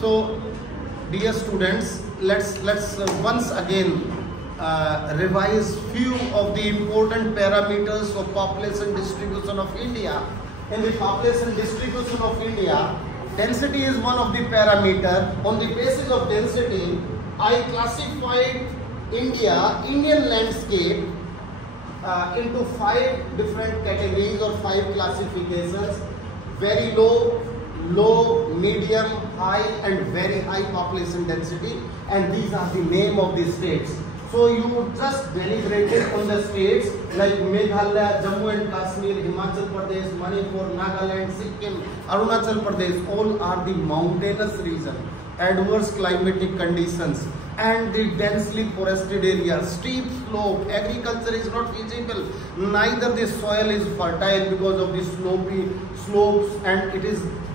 So, dear students, let's once again revise few of the important parameters of population distribution of India. In the population distribution of India, density is one of the parameter. On the basis of density, I classified Indian landscape into 5 different categories or 5 classifications: very low, low, medium, high and very high population density, and these are the name of the states. So you just deliberated on the states like Meghalaya, Jammu and Kashmir, Himachal Pradesh, Manipur, Nagaland, Sikkim, Arunachal Pradesh, all are the mountainous region, adverse climatic conditions and the densely forested areas, steep slope, agriculture is not feasible, neither the soil is fertile because of the slopes,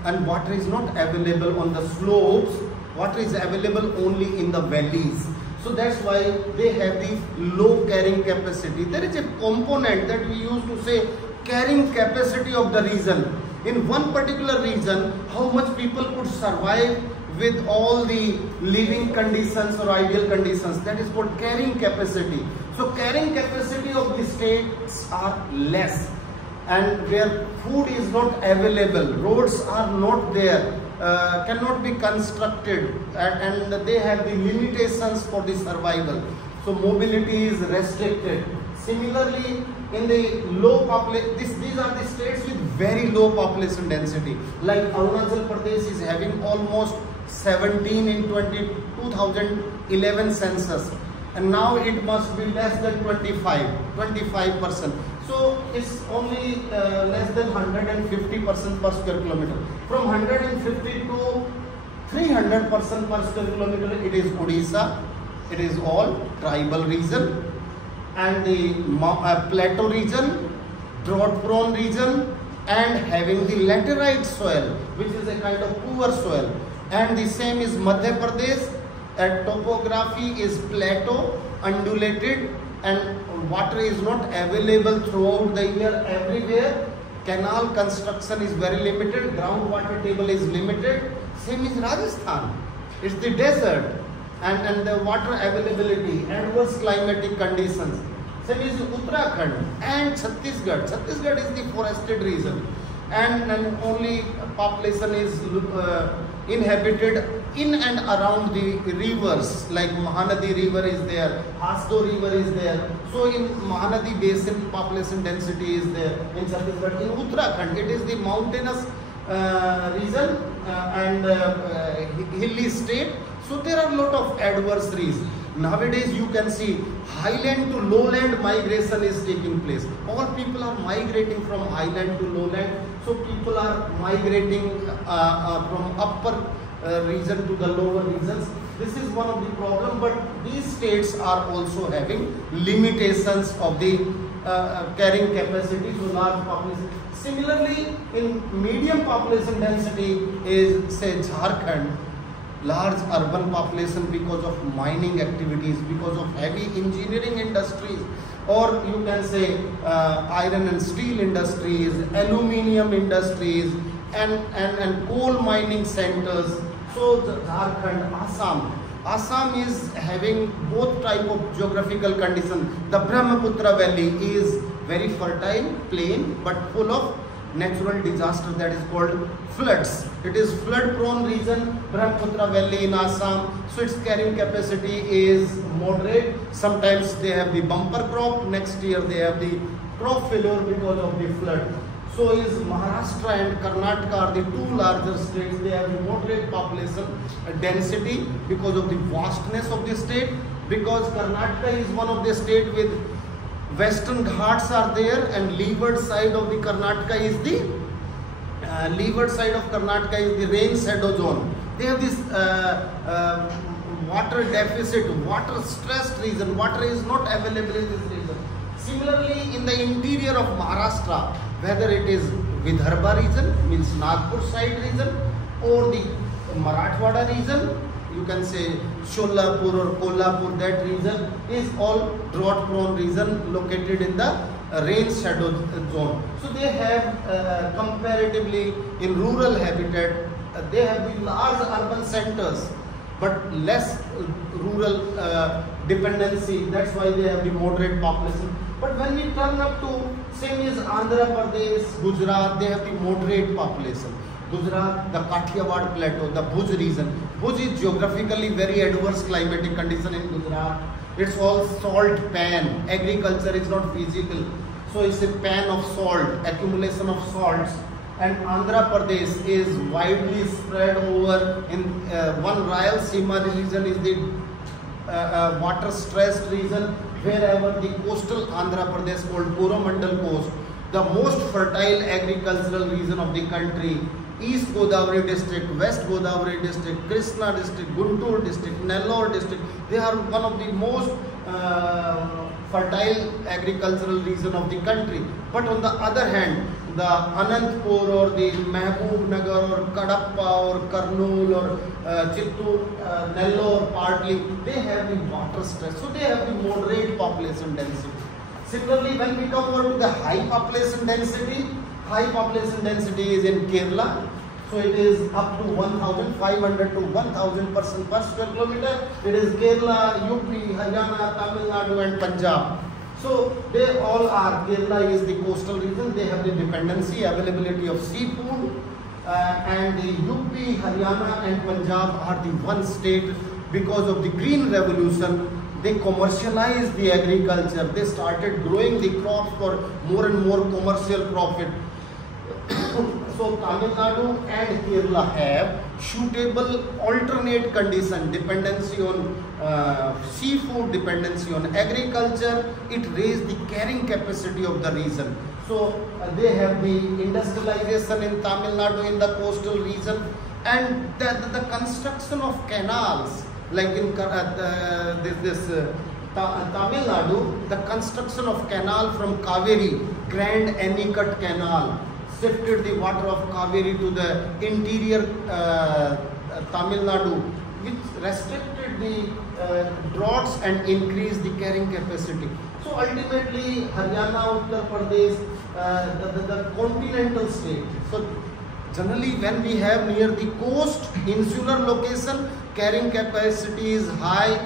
and water is not available on the slopes, water is available only in the valleys. So that's why they have the low carrying capacity. There is a component that we used to say carrying capacity of the region. In one particular region, how much people could survive with all the living conditions or ideal conditions, that is called carrying capacity. So carrying capacity of the states are less, and where food is not available, roads are not there, cannot be constructed, and they have the limitations for the survival. So mobility is restricted. Similarly, in the low population, these are the states with very low population density. Like Arunachal Pradesh is having almost 17 in 2011 census, and now it must be less than 25%. So it's only less than 150% per square kilometer. From 150 to 300% per square kilometer, it is Odisha. It is all tribal region, and the plateau region, drought prone region, and having the laterite soil, which is a kind of poor soil. And the same is Madhya Pradesh. Topography is plateau, undulated, and water is not available throughout the year everywhere. Canal construction is very limited, groundwater table is limited. Same is Rajasthan. It's the desert, and the water availability, adverse climatic conditions. Same is Uttarakhand and Chhattisgarh. Chhattisgarh is the forested region, and only population is inhabited in and around the rivers, like Mahanadi river is there, Hasdo river is there. So in Mahanadi basin, population density is there in Chhattisgarh. In Uttarakhand, it is the mountainous region and hilly state. So there are a lot of adverse regions. Nowadays you can see highland to lowland migration is taking place. All people are migrating from highland to lowland. So people are migrating from upper region to the lower regions. This is one of the problem, but these states are also having limitations of the carrying capacity, so large population. Similarly, in medium population density is, say, Jharkhand, large urban population because of mining activities, because of heavy engineering industries, or you can say iron and steel industries, aluminium industries, and coal mining centers. So Jharkhand, Assam is having both type of geographical conditions. The Brahmaputra Valley is very fertile, plain, but full of natural disaster, that is called floods. It is flood prone region, Brahmaputra Valley in Assam. So its carrying capacity is moderate. Sometimes they have the bumper crop, next year they have the crop failure because of the flood. So is Maharashtra and Karnataka are the two larger states. They have moderate population density because of the vastness of the state. Because Karnataka is one of the state with Western Ghats are there, and leeward side of the Karnataka is the rain shadow zone. They have this water deficit, water stressed region. Water is not available in this region. Similarly, in the interior of Maharashtra, whether it is Vidarbha region, means Nagpur side region, or the Marathwada region, you can say Sholapur or Kolhapur, that region is all drought prone region located in the rain shadow zone. So they have comparatively in rural habitat they have the large urban centers, but less rural dependency. That's why they have the moderate population. But when we turn up to same as Andhra Pradesh, Gujarat, they have the moderate population. Gujarat, the Kathiawad plateau, the Bhuj region. Bhuj is geographically very adverse climatic condition in Gujarat. It's all salt pan. Agriculture is not feasible. So it's a pan of salt, accumulation of salts. And Andhra Pradesh is widely spread over in one Rayalaseema region is the water stressed region, wherever the coastal Andhra Pradesh called Coromandel coast, the most fertile agricultural region of the country, East Godavari district, West Godavari district, Krishna district, Guntur district, Nellore district, they are one of the most fertile agricultural region of the country. But on the other hand, the Anantapur or the Mahbubnagar or Kadapa or Kurnool or Chittoor, Nellore partly, they have the water stress. So they have the moderate population density. Similarly, when we come over to the high population density is in Kerala. So it is up to 1,500 to 1,000 person per square kilometer. It is Kerala, UP, Haryana, Tamil Nadu and Punjab. So they all are, Kerala is the coastal region, they have the dependency, availability of seafood, and the UP, Haryana and Punjab are the one state because of the Green Revolution. They commercialized the agriculture, they started growing the crops for more and more commercial profit. So Tamil Nadu and Kerala have suitable alternate condition, dependency on seafood, dependency on agriculture. It raised the carrying capacity of the region. So they have the industrialization in Tamil Nadu in the coastal region, and the construction of canals like in Tamil Nadu, the construction of canal from Kaveri, Grand Anicut Canal, shifted the water of Kaveri to the interior Tamil Nadu, which restricted the droughts and increased the carrying capacity. So ultimately, Haryana, Uttar Pradesh, the continental state. So generally, when we have near the coast, insular location, carrying capacity is high,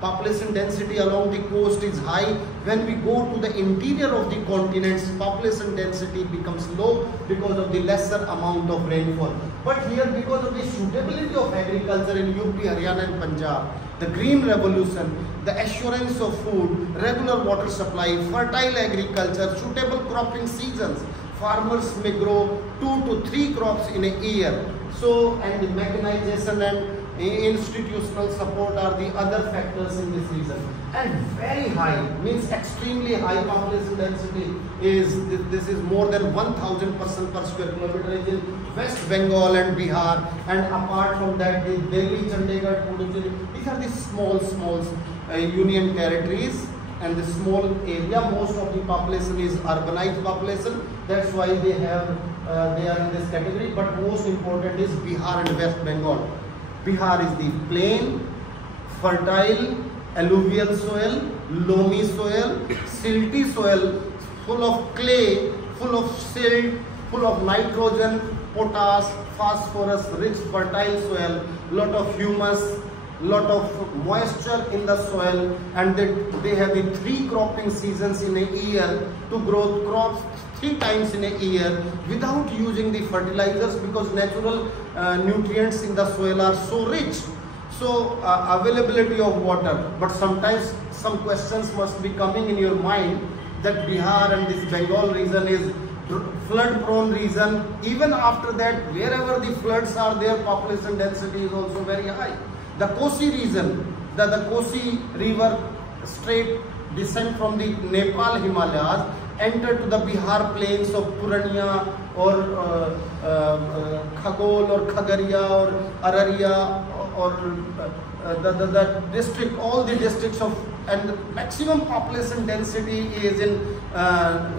population density along the coast is high. When we go to the interior of the continents, population density becomes low because of the lesser amount of rainfall. But here, because of the suitability of agriculture in UP, Haryana and Punjab, the Green Revolution, the assurance of food, regular water supply, fertile agriculture, suitable cropping seasons, farmers may grow 2 to 3 crops in a year. So, and the mechanization and institutional support are the other factors in this region. And very high, means extremely high population density is, this is more than 1,000 person per square kilometer is in West Bengal and Bihar. And apart from that, the Delhi, Chandigarh, Puducherry, these are the small union territories. And the small area, most of the population is urbanized population. That's why they have, they are in this category. But most important is Bihar and West Bengal. Bihar is the plain, fertile, alluvial soil, loamy soil, silty soil, full of clay, full of silt, full of nitrogen, potash, phosphorus, rich fertile soil, lot of humus, lot of moisture in the soil, and they have the 3 cropping seasons in a year to grow crops 3 times in a year without using the fertilizers, because natural nutrients in the soil are so rich. So availability of water, but sometimes some questions must be coming in your mind that Bihar and this Bengal region is flood prone region. Even after that, wherever the floods are there, population density is also very high. The Kosi region, the Kosi river straight descent from the Nepal Himalayas, enter to the Bihar plains of Purania or Khagol or Khagaria or Araria or the district, all the districts of, and maximum population density is in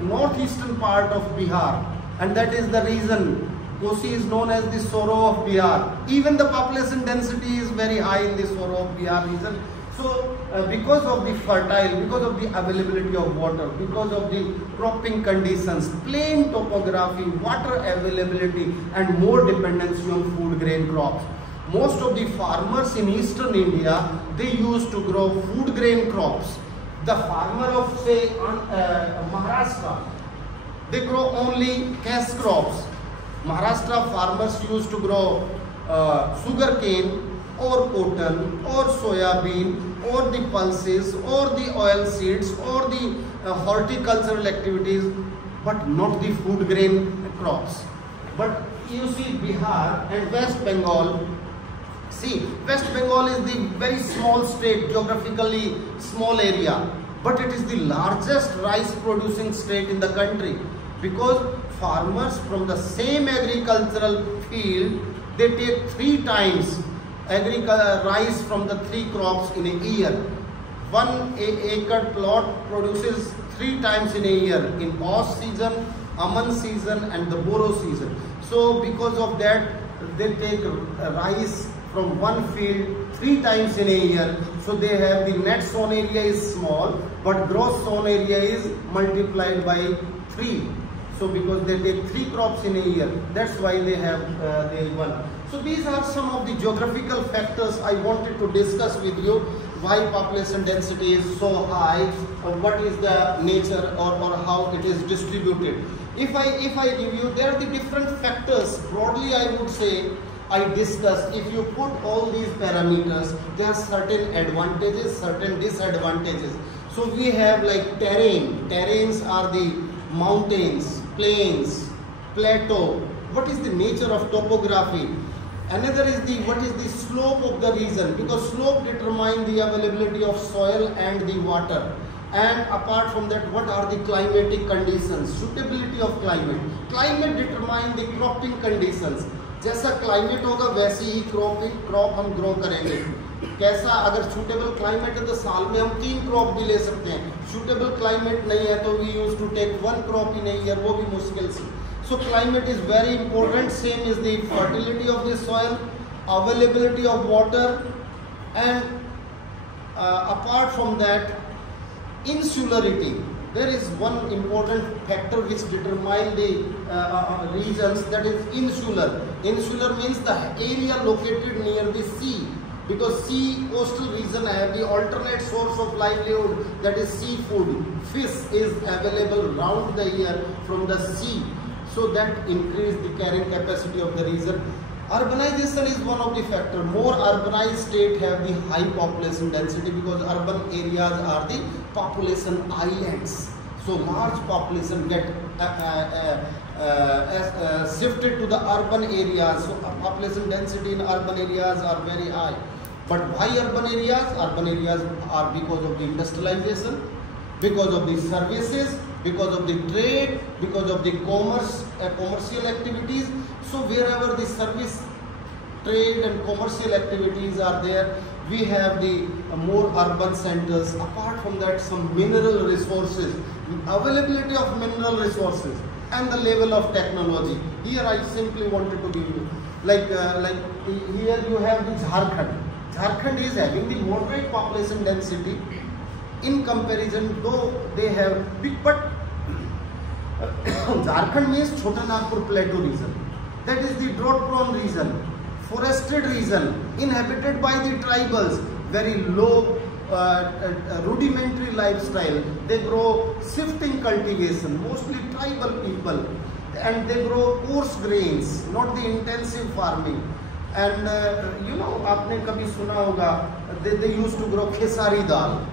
northeastern part of Bihar, and that is the reason Kosi is known as the Sorrow of Bihar. Even the population density is very high in the Sorrow of Bihar region. So because of the because of the availability of water, because of the cropping conditions, plain topography, water availability and more dependency on food grain crops, most of the farmers in eastern India, they used to grow food grain crops. The farmer of say Maharashtra, they grow only cash crops. Maharashtra farmers used to grow sugar cane or cotton or soya bean or the pulses or the oil seeds or the horticultural activities, but not the food grain crops. But you see Bihar and West Bengal. See, West Bengal is the very small state, geographically small area, but it is the largest rice producing state in the country, because farmers from the same agricultural field, they take 3 times rice from the 3 crops in a year. 1 acre plot produces 3 times in a year, in Osh season, Aman season and the Boro season. So because of that, they take rice from one field 3 times in a year. So they have the net sown area is small, but gross sown area is multiplied by 3. So because they take 3 crops in a year, that's why they have they one. So these are some of the geographical factors I wanted to discuss with you. Why population density is so high, or what is the nature or how it is distributed. If I give you, there are the different factors. Broadly, I would say I discussed. If you put all these parameters, there are certain advantages, certain disadvantages. So we have like terrain. Terrains are the mountains, plains, plateau. What is the nature of topography? Another is what is the slope of the region, because slope determines the availability of soil and the water. And apart from that, what are the climatic conditions, suitability of climate. Climate determines the cropping conditions. जैसा climate होगा वैसे ही crop हम grow करेंगे. कैसा, अगर suitable climate है तो साल में हम 3 क्रॉप भी ले सकते हैं. सूटेबल क्लाइमेट नहीं है तो we use to take 1 crop in a year, वो भी मुश्किल से. So climate is very important. Same is the fertility of the soil, availability of water, and apart from that, insularity. There is one important factor which determines the regions, that is insular. Insular means the area located near the sea, because sea coastal region have the alternate source of livelihood, that is seafood. Fish is available round the year from the sea, so that increase the carrying capacity of the region. Urbanization is one of the factor. More urbanized state have the high population density, because urban areas are the population islands. So large population get shifted to the urban areas. So population density in urban areas are very high. But why urban areas? Urban areas are because of the industrialization, because of the services, because of the trade, because of the commercial activities. So wherever the service, trade and commercial activities are there, we have the more urban centers. Apart from that, some mineral resources, availability of mineral resources and the level of technology. Here I simply wanted to give you, like here you have the Jharkhand. Jharkhand is having the moderate population density in comparison, though they have big, but Jharkhand means Chota Nagpur Plateau region. That is the drought prone region, forested region, inhabited by the tribals, very low rudimentary lifestyle. They grow shifting cultivation, mostly tribal people, and they grow coarse grains, not the intensive farming. And you know, आपने कभी सुना होगा, they used to grow Khesari dal.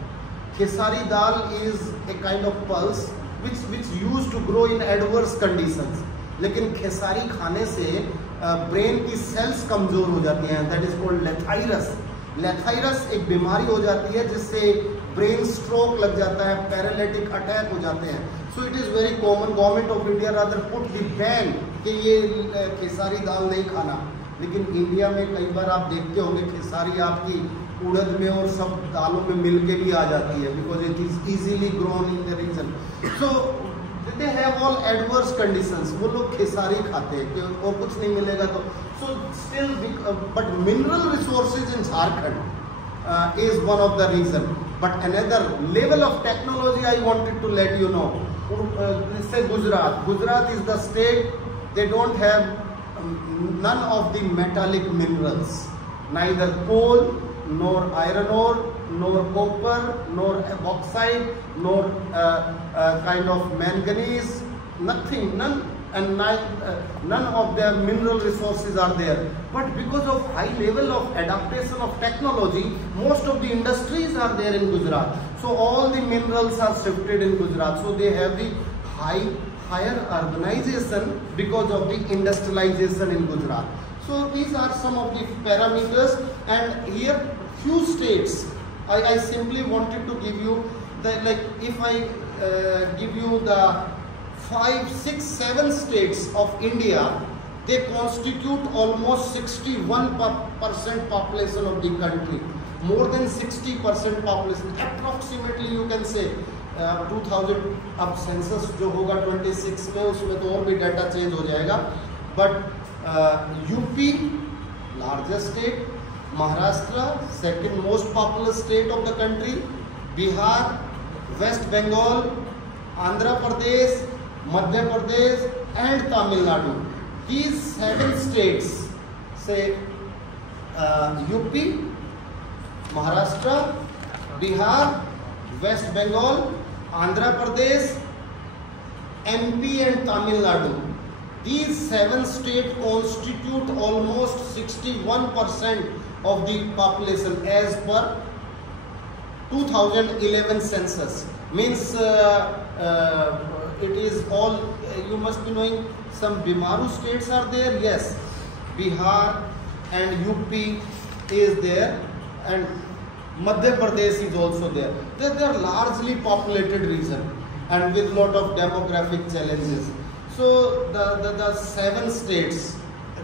Khesari dal is a kind of pulse which used to grow in adverse conditions. लेकिन खेसारी खाने से brain की sales कमजोर हो जाती हैं. That is called lathyrus. Lathyrus एक बीमारी हो जाती है जिससे ब्रेन स्ट्रोक लग जाता है, पैरालिटिक अटैक हो जाते हैं. सो it is very common. Government of India rather put the ban कि ये खेसारी दाल नहीं खाना. लेकिन इंडिया में कई बार आप देखते होंगे खेसारी आपकी उड़द में और सब दालों में मिल के भी आ जाती है, because it is easily grown in the region. So they have all adverse conditions. वो लोग खेसारी खाते हैं कि और कुछ नहीं मिलेगा तो. So still, but mineral resources in Jharkhand, is one of the reason. But another level of technology I wanted to let you know. Let's say Gujarat. Gujarat is the state, they don't have none of the metallic minerals, neither coal, nor iron ore, nor copper, nor bauxite, nor kind of manganese, nothing, none, and none of their mineral resources are there. But because of high level of adaptation of technology, most of the industries are there in Gujarat. So all the minerals are shifted in Gujarat. So they have the higher urbanization because of the industrialization in Gujarat. So these are some of the parameters, and here few states I simply wanted to give you the, like, if I give you the 5, 6, 7 states of India, they constitute almost 61% population of the country, more than 60% population approximately, you can say. 2000 अब census जो होगा 26 में, उसमें तो और भी data change हो जाएगा. But UP largest state, Maharashtra second most populous state of the country, Bihar, West Bengal, Andhra Pradesh, Madhya Pradesh and Tamil Nadu. These 7 states, say UP, Maharashtra, Bihar, West Bengal, Andhra Pradesh, MP and Tamil Nadu. These 7 states constitute almost 61% of the population as per 2011 census. Means it is all, you must be knowing some Bimaru states are there. Yes, Bihar and UP is there, and Madhya Pradesh is also there. They are largely populated region and with lot of demographic challenges. So the 7 states,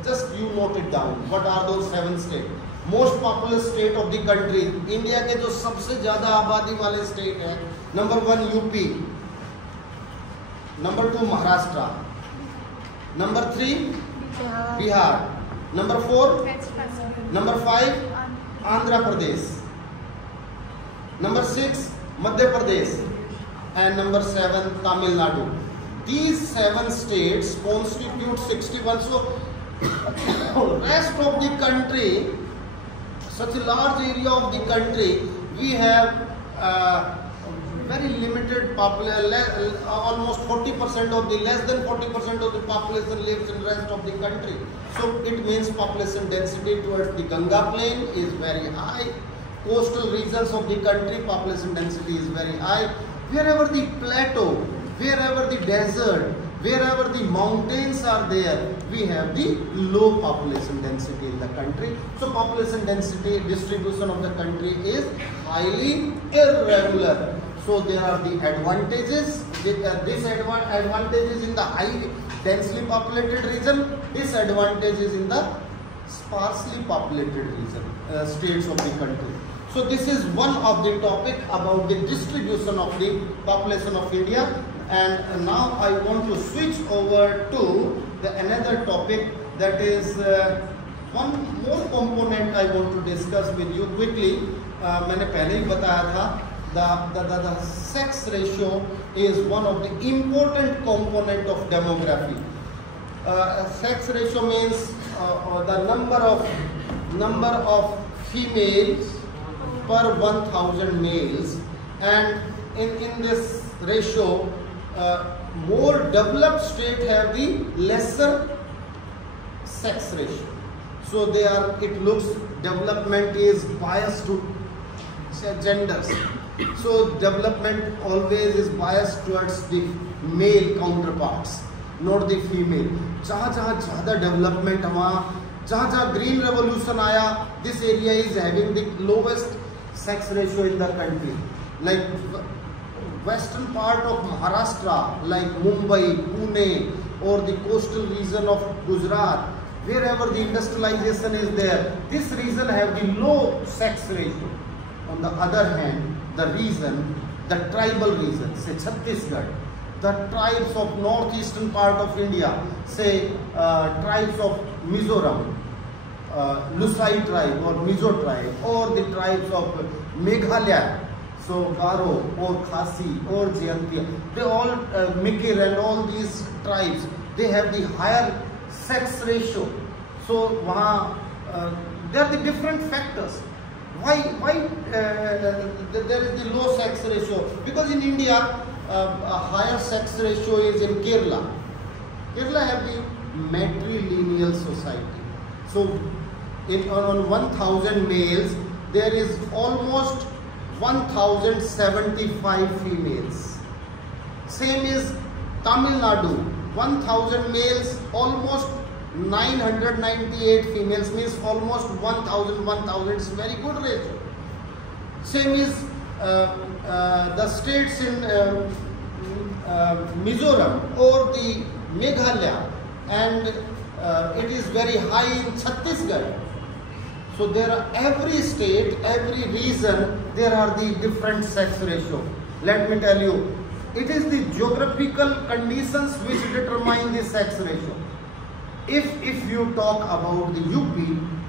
just you note it down. What are those 7 states? Most populous state of the country. India के जो सबसे ज़्यादा आबादी वाले state है, number 1 UP, number 2 Maharashtra, number 3 Bihar, number 4, number 5 Andhra Pradesh, number 6 Madhya Pradesh, and number 7 Tamil Nadu. These 7 states constitute 61. So rest of the country, such a large area of the country, we have very limited population. Almost 40% of the, less than 40% of the population lives in rest of the country. So it means population density towards the Ganga plain is very high. Coastal regions of the country, population density is very high. Wherever the plateau, wherever the desert, wherever the mountains are there, we have the low population density in the country. So population density distribution of the country is highly irregular. So there are the advantages, disadvantages in the high densely populated region, disadvantages in the sparsely populated region, states of the country. So this is one of the topic about the distribution of the population of India. And now I want to switch over to the another topic, that is one more component I want to discuss with you quickly. मैंने पहले ही बताया था, the sex ratio is one of the important component of demography. Sex ratio means the number of females per 1000 males, and in this ratio more developed state have the lesser sex ratio. So they are, it looks development is biased to genders. So development always is biased towards the male counterparts, not the female. जहाँ ज़्यादा development हुआ, जहाँ green revolution आया, this area is having the lowest sex ratio in the country. Like western part of Maharashtra, like Mumbai, Pune, or the coastal region of Gujarat, wherever the industrialization is there, this region have the low sex ratio. On the other hand, the region, the tribal region, say Chhattisgarh, the tribes of northeastern part of India, say tribes of Mizoram, Lusai tribe or Mizo tribe, or the tribes of Meghalaya, so Garo or Khasi or Jayantia, they all, Mikir and all these tribes, they have the higher sex ratio. So there are the different factors. Why there is the low sex ratio? Because in India, a higher sex ratio is in Kerala. Kerala have the matrilineal society. So on 1,000 males, there is almost 1,075 females. Same is Tamil Nadu, 1,000 males, almost 998 females, means almost 1,000 is very good ratio. Same is the states in Mizoram or the Meghalaya, and it is very high in Chhattisgarh. So there are every state, every region, there are the different sex ratio. Let me tell you, it is the geographical conditions which determine the sex ratio. If you talk about the UP,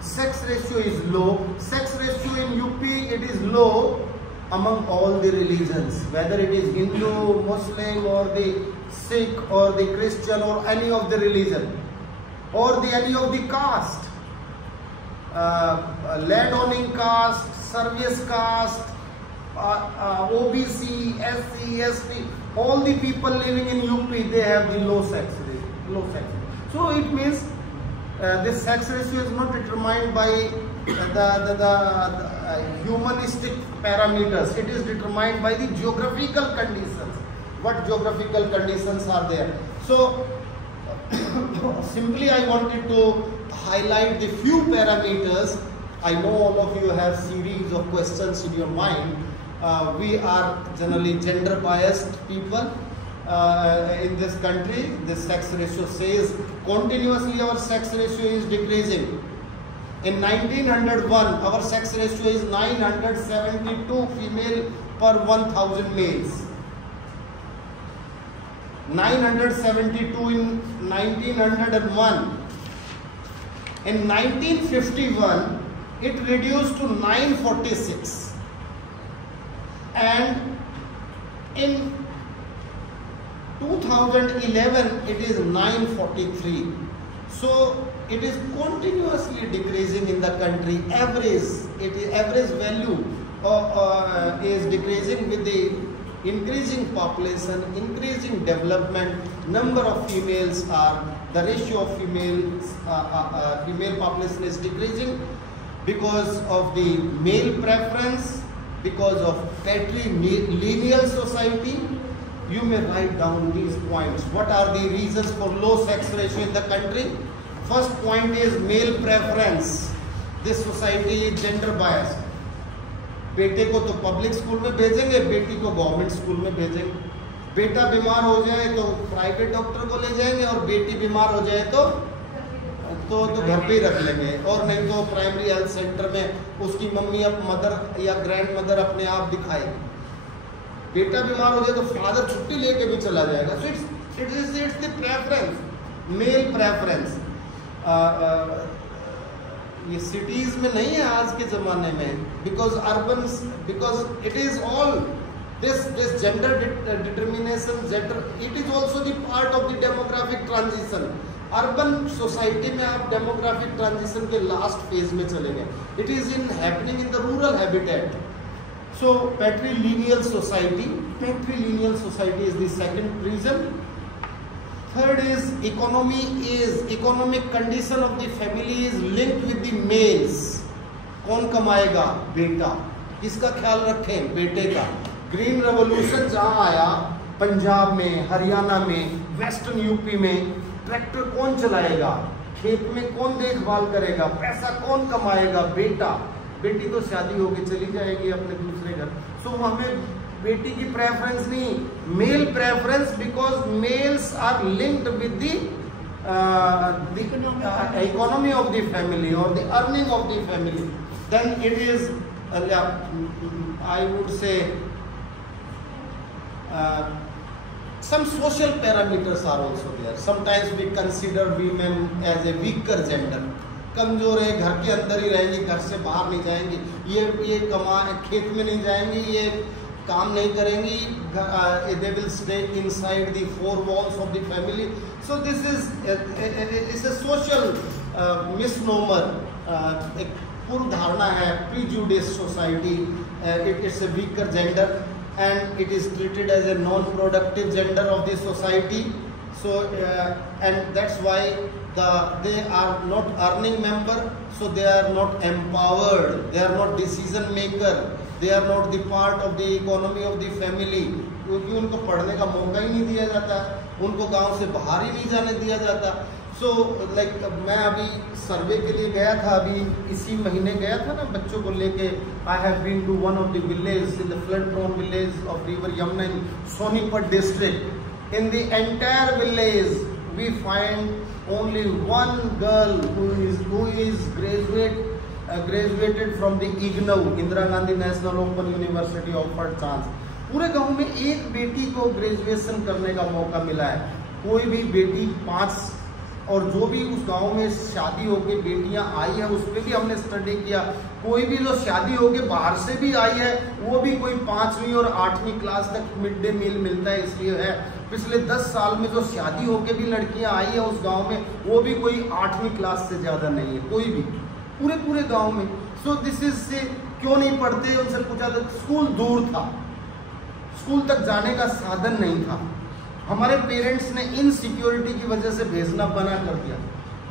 sex ratio is low. Sex ratio in UP, it is low among all the religions, whether it is Hindu, Muslim, or the Sikh, or the Christian, or any of the religion, or any of the caste. Landowning caste, service caste, OBC, SC, ST, all the people living in UP, they have the low sex ratio. So it means this sex ratio is not determined by the humanistic parameters. It is determined by the geographical conditions. What geographical conditions are there? So simply I wanted to highlight the few parameters. I know all of you have series of questions in your mind. We are generally gender biased people in this country. The sex ratio says continuously our sex ratio is decreasing. In 1901, our sex ratio is 972 female per 1,000 males. 972 in 1901. In 1951, it reduced to 946. And in 2011, it is 943. So it is continuously decreasing in the country. Average value is decreasing with the increasing population, increasing development. Number of females are, the ratio of female population is decreasing because of the male preference, because of patrilineal society. You may write down these points. What are the reasons for low sex ratio in the country? First point is male preference. This society is gender biased. बेटे को तो public school में भेजेंगे, बेटी को government school में भेजेंगे. बेटा बीमार हो जाए तो प्राइवेट डॉक्टर को ले जाएंगे, और बेटी बीमार हो जाए तो घर पे ही रख लेंगे, और नहीं तो प्राइमरी हेल्थ सेंटर में उसकी मम्मी अब मदर या ग्रैंड मदर अपने आप दिखाएगी. बेटा बीमार हो जाए तो फादर छुट्टी लेके भी चला जाएगा. So it's the preference, male preference. ये सिटीज में नहीं है आज के जमाने में, because it is all this gender determination, it is also the part of the demographic transition. Urban society में आप demographic transition के last phase में चले गए. It is happening in the rural habitat. So patrilineal society is the second reason. Third is economic condition of the family is linked with the males. कौन कमाएगा? बेटा. किसका ख्याल रखें? बेटे का. ग्रीन रेवोल्यूशन जहाँ आया, पंजाब में, हरियाणा में, वेस्टर्न यूपी में, ट्रैक्टर कौन चलाएगा? खेत में कौन देखभाल करेगा? पैसा कौन कमाएगा? बेटा. बेटी तो शादी होके चली जाएगी अपने दूसरे घर. सो हमें बेटी की प्रेफरेंस नहीं, male preference, because males are linked with the economy of the family or the earning of the family. Then it is I would say some social parameters are also there. Sometimes we consider women as a weaker gender. कमजोर है, घर के अंदर ही रहेंगी, घर से बाहर नहीं जाएंगी, ये खेत में नहीं जाएंगी, ये काम नहीं करेंगी, they will stay inside the four walls of the family. So this is a social misnomer, एक पूर्व धारणा है, prejudiced society. It's a weaker gender and it is treated as a non-productive gender of the society. So and that's why they are not earning member, so they are not empowered, they are not decision maker, they are not the part of the economy of the family, क्योंकि उनको पढ़ने का मौका ही नहीं दिया जाता, उनको गांव से बाहर ही नहीं जाने दिया जाता. सो मैं अभी सर्वे के लिए गया था, अभी इसी महीने गया था ना बच्चों को लेके. I have been to one of the village in the flood prone village of river Yamuna in Sonipat district. In the entire village, we find only one girl who is graduated from the IGNOU, Indira Gandhi National Open University, offered chance. पूरे गांव में एक बेटी को graduation करने का मौका मिला है. कोई भी बेटी 5 और जो भी उस गांव में शादी होके बेटियां आई है उस पर भी हमने स्टडी किया. कोई भी जो शादी होके बाहर से भी आई है वो भी कोई 5वीं और 8वीं क्लास तक मिड डे मील मिलता है, इसलिए है. पिछले 10 साल में जो शादी होके भी लड़कियां आई है उस गांव में वो भी कोई 8वीं क्लास से ज़्यादा नहीं है, कोई भी पूरे गांव में. सो दिस इज से क्यों नहीं पढ़ते, उनसे पूछा तो स्कूल दूर था, स्कूल तक जाने का साधन नहीं था. हमारे पेरेंट्स ने इनसिक्योरिटी की वजह से भेजना बना कर दिया.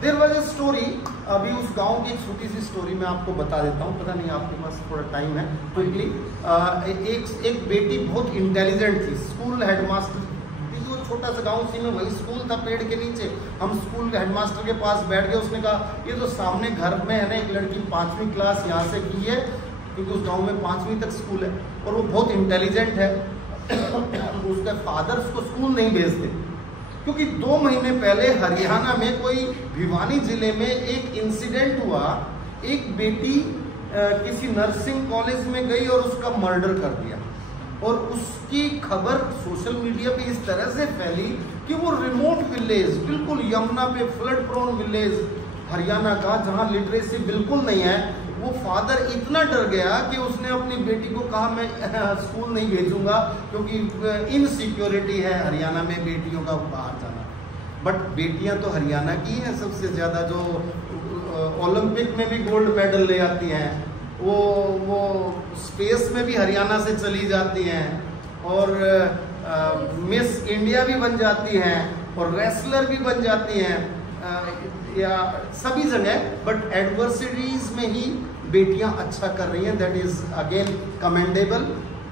देयर वाज अ स्टोरी, अभी उस गांव की एक छोटी सी स्टोरी मैं आपको बता देता हूँ, पता नहीं आपके पास थोड़ा टाइम है क्विकली. एक बेटी बहुत इंटेलिजेंट थी, स्कूल हेडमास्टर, छोटा सा गांव सी में वही स्कूल था पेड़ के नीचे. हम स्कूल हेडमास्टर के पास बैठ गए, उसने कहा ये तो सामने घर में है ना एक लड़की 5वीं क्लास यहाँ से की है, क्योंकि उस गांव में 5वीं तक स्कूल है और वो बहुत इंटेलिजेंट है. उसके फादर उसको स्कूल नहीं भेजते, क्योंकि 2 महीने पहले हरियाणा में कोई भिवानी जिले में एक इंसिडेंट हुआ. एक बेटी किसी नर्सिंग कॉलेज में गई और उसका मर्डर कर दिया, और उसकी खबर सोशल मीडिया पे इस तरह से फैली कि वो रिमोट विलेज, बिल्कुल यमुना पे फ्लड प्रोन विलेज हरियाणा का, जहाँ लिटरेसी बिल्कुल नहीं है, वो फादर इतना डर गया कि उसने अपनी बेटी को कहा मैं स्कूल नहीं भेजूंगा, क्योंकि इनसिक्योरिटी है हरियाणा में बेटियों का बाहर जाना. बट बेटियां तो हरियाणा की हैं सबसे ज़्यादा, जो ओलंपिक में भी गोल्ड मेडल ले आती हैं, वो स्पेस में भी हरियाणा से चली जाती हैं, और मिस इंडिया भी बन जाती हैं, और रेसलर भी बन जाती हैं, या सभी जगह. बट एडवर्सिटीज में ही बेटियां अच्छा कर रही हैं, दैट इज अगेन कमेंडेबल.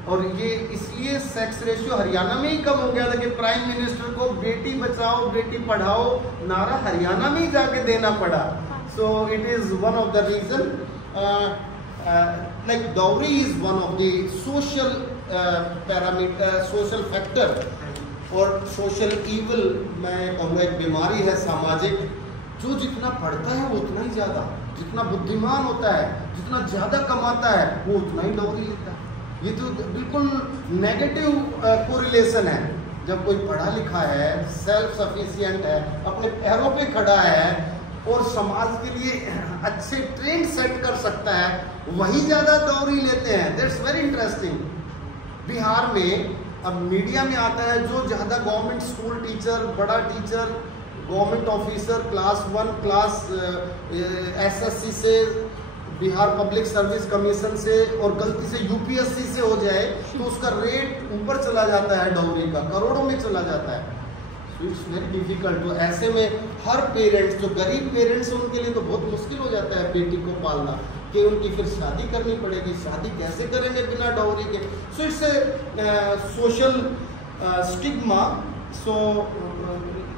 और ये इसलिए सेक्स रेशियो हरियाणा में ही कम हो गया था कि प्राइम मिनिस्टर को बेटी बचाओ बेटी पढ़ाओ नारा हरियाणा में ही जाके देना पड़ा. So it is one of the reason. like dowry is one of the social parameter, social factor और social evil मैं कहूँगा एक बीमारी है सामाजिक. जो जितना पढ़ता है वो उतना ही ज़्यादा, जितना बुद्धिमान होता है, जितना ज़्यादा कमाता है वो उतना ही डॉवरी लेता है. ये तो बिल्कुल नेगेटिव कोरिलेशन है. जब कोई पढ़ा लिखा है, सेल्फ सफिशिएंट है, अपने पैरों पे खड़ा है और समाज के लिए अच्छे ट्रेंड सेट कर सकता है, वही ज़्यादा डॉवरी लेते हैं. That's very interesting. बिहार में अब मीडिया में आता है जो ज़्यादा गवर्नमेंट स्कूल टीचर, बड़ा teacher, government officer, class 1 class SSC से, बिहार पब्लिक सर्विस कमीशन से, और गलती से UPSC से हो जाए तो उसका रेट ऊपर चला जाता है, डॉवरी का करोड़ों में चला जाता है. It's very difficult. तो ऐसे में हर पेरेंट्स, जो गरीब पेरेंट्स हैं उनके लिए तो बहुत मुश्किल हो जाता है बेटी को पालना, कि उनकी फिर शादी करनी पड़ेगी. शादी कैसे करेंगे बिना डॉवरी के? So it's a social stigma. So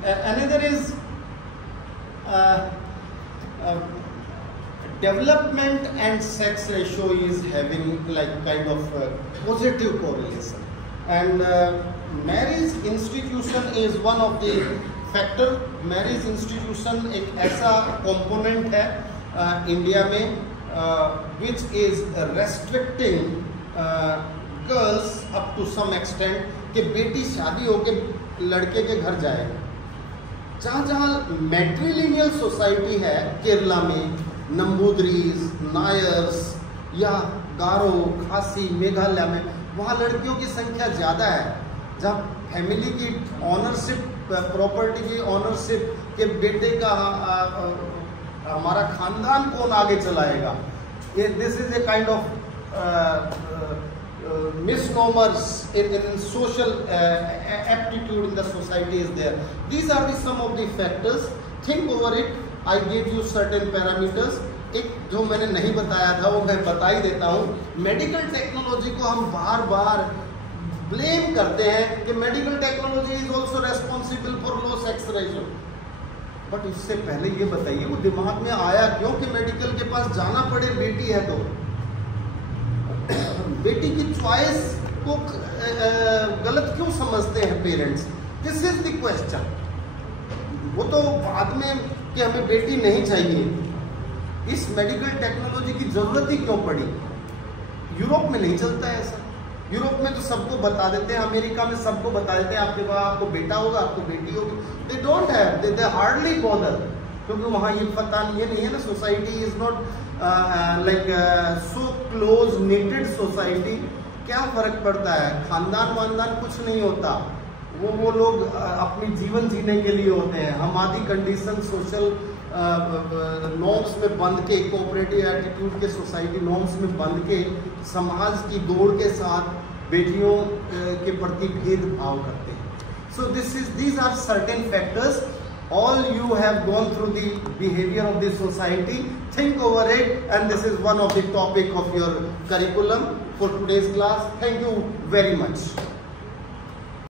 another is development and sex ratio is having like kind of positive correlation, and marriage institution is one of the factor. marriage institution एक ऐसा component है India में which is restricting girls up to some extent, कि बेटी शादी होके लड़के के घर जाए. जहाँ मैट्रिलिनियल सोसाइटी है केरला में, नंबूदरीज, नायर्स या गारो, खासी, मेघालय में वहाँ लड़कियों की संख्या ज़्यादा है। जहाँ फैमिली की ऑनरशिप, प्रॉपर्टी की ऑनरशिप के बेटे का हमारा खानदान कौन आगे चलाएगा, this is a kind of misnomers in social aptitude in the society is there. These are the some of the factors. Think over it. I gave you certain parameters. एक जो मैंने नहीं बताया था वो मैं बता ही देता हूँ। मेडिकल टेक्नोलॉजी को हम बार बार ब्लेम करते हैं कि medical technology is also responsible for low sex ratio. But इससे पहले ये बताइए वो दिमाग में आया क्यों कि मेडिकल के पास जाना पड़े, बेटी है तो बेटी की चॉइस को गलत क्यों समझते हैं parents? This is the question. वो तो बाद में कि हमें बेटी नहीं चाहिए, इस मेडिकल टेक्नोलॉजी की जरूरत ही क्यों पड़ी? यूरोप में नहीं चलता है ऐसा। यूरोप में तो सबको बता देते हैं, अमेरिका में सबको बता देते हैं आपके पास आपको बेटा होगा, आपको बेटी होगी। They don't have, they hardly bother, क्योंकि वहाँ ये पता ये नहीं है ना, society is not like so close knitted society. क्या फर्क पड़ता है? खानदान वानदान कुछ नहीं होता, वो लोग अपनी जीवन जीने के लिए होते हैं। हमारी कंडीशन सोशल नॉर्म्स में बंध के, कोऑपरेटिव एटीट्यूड के सोसाइटी नॉर्म्स में बंध के समाज की दौड़ के साथ बेटियों के प्रति भेदभाव करते हैं। सो these are certain factors. All you have gone through the behavior of the society. Think over it, and this is one of the topic of your curriculum for today's class. Thank you very much.